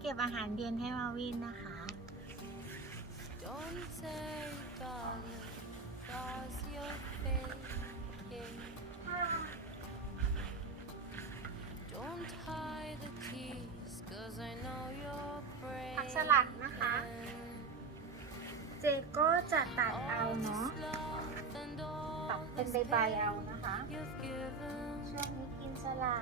เก็บอาหารเย็นให้มาวินนะคะ Don't say darling, cause you're faking. Don't hide the keys, cause I know you're ผักสลัด breaking. นะคะ เจก็จะตัดเอาเนาะ Love and ตัด all เป็น this ใบๆเอานะคะ you've given. ช่วงนี้กินสลัด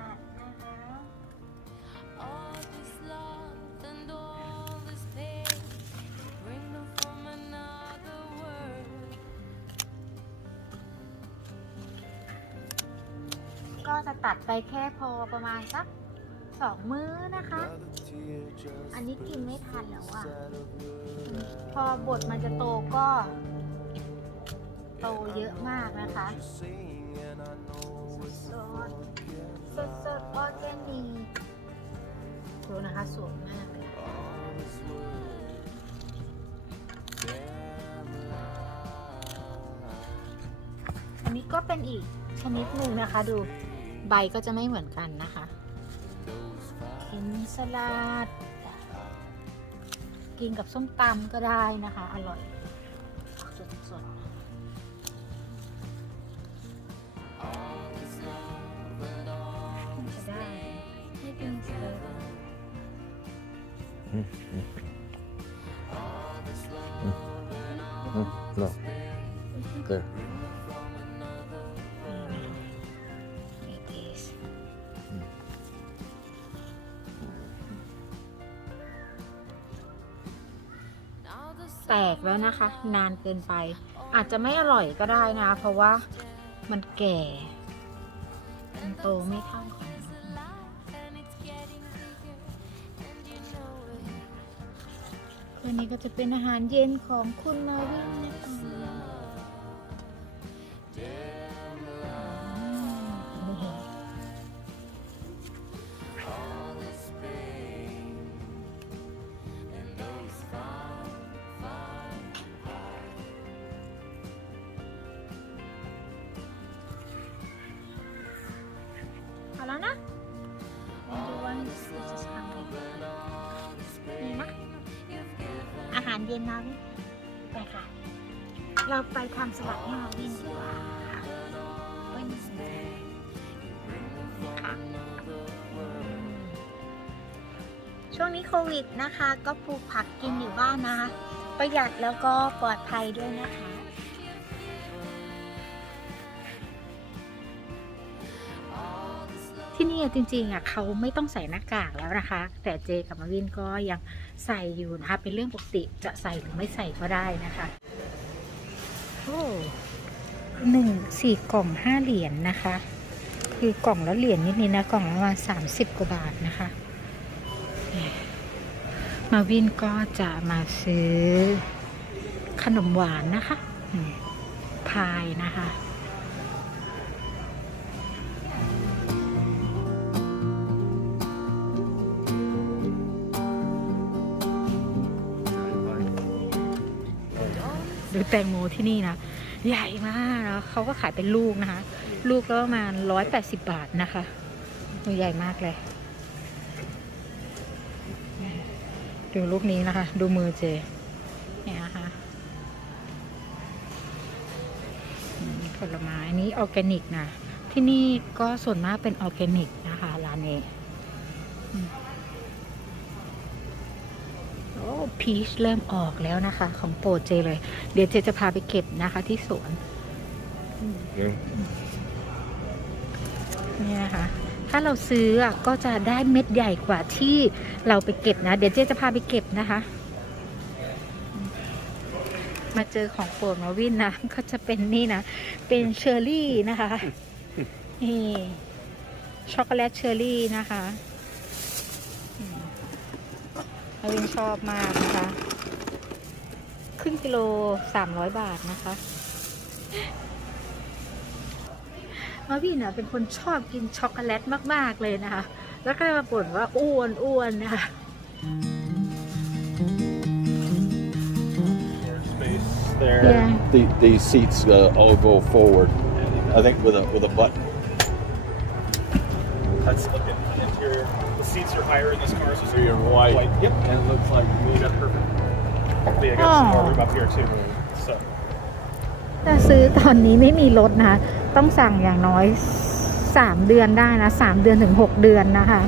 ก็จะตัดไปแค่พอประมาณสักสองมื้อนะคะ อันนี้กินไม่ทันแล้วอะพอบทมันจะโตก็ โตเยอะมากนะคะสดสดสดออร์แกนิกดูนะคะสวยมากเลยอันนี้ก็เป็นอีกชนิดหนึ่งนะคะดู ใบก็จะไม่เหมือนกันนะคะกินสลัด กินกับส้มตำก็ได้นะคะ อร่อยสดสดจะได้ไม่กินเลย No. There. แตกแล้วนะคะ นานเกินไป อาจจะไม่อร่อยก็ได้นะ เพราะว่ามันแก่มันโตไม่เท่ากันอันนี้ก็จะเป็นอาหารเย็นของคุณมาวินนะคะ อาแล้วนะดูว่าจะทำอะไรนี่นะ อาหารเย็นนะวิไปค่ะ เราไปทำสลัดให้มาวินดีกว่าเป็นค่ะช่วงนี้โควิดนะคะ ก็ปลูกผักกินอยู่บ้านนะคะ ประหยัดแล้วก็ปลอดภัยด้วยนะคะ ที่นี่จริงๆอะเขาไม่ต้องใส่หน้ากากแล้วนะคะ แต่เจกับมาวินก็ยังใส่อยู่นะคะ เป็นเรื่องปกติจะใส่หรือไม่ใส่ก็ได้นะคะโอ้หนึ่งสี่กล่องห้าเหรียญนะคะ คือกล่องละเหรียญนิดๆนะกล่องละประมาณสามสิบกว่าบาทนะคะ มาวินก็จะมาซื้อขนมหวานนะคะพายนะคะ ดูแตงโมที่นี่นะใหญ่มากแล้วเขาก็ขายเป็นลูกนะคะ ลูกละประมาณร้อยแปดสิบบาทนะคะตัวใหญ่มากเลย ดูลูกนี้นะคะ ดูมือเจเนี่ยนะคะผลไม้นี้ออร์แกนิกนะที่นี่ก็ส่วนมากเป็นออร์แกนิกนะคะร้านนี้อืมโอ้ พีชเริ่มออกแล้วนะคะ ของโปรดเจเลย เดี๋ยวเจจะพาไปเก็บนะคะที่สวน Yeah. นี่นะคะ ถ้าเราซื้ออะก็จะได้เม็ดใหญ่กว่าที่เราไปเก็บนะ เดี๋ยวเจ๊จะพาไปเก็บนะคะ มาเจอของโปรดมาวินนะก็จะเป็นนี่นะ เป็นเชอร์รี่นะคะ นี่ช็อกโกแลตเชอร์รี่นะคะอืม มาวินชอบมากนะคะ ครึ่งกิโลสามร้อยบาทนะคะมาวินอะเป็นคนชอบกินช็อกโกแลตมาก ๆ เลยนะคะ แล้วก็มาบ่นว่าอ้วนอ้วนนะคะ Space there. Yeah. The, these seats uh, all go forward. I think with a with a button. Let's look at the interior. The seats are higher in this car, so So you're white. White. Yep. And it looks like me. That's perfect. But yeah, I got some more Oh. room up here too. So ถ้าซื้อตอนนี้ไม่มีรถนะคะต้องสั่งอย่างน้อย 3 เดือนได้นะ 3 เดือนถึง 6 เดือนนะคะ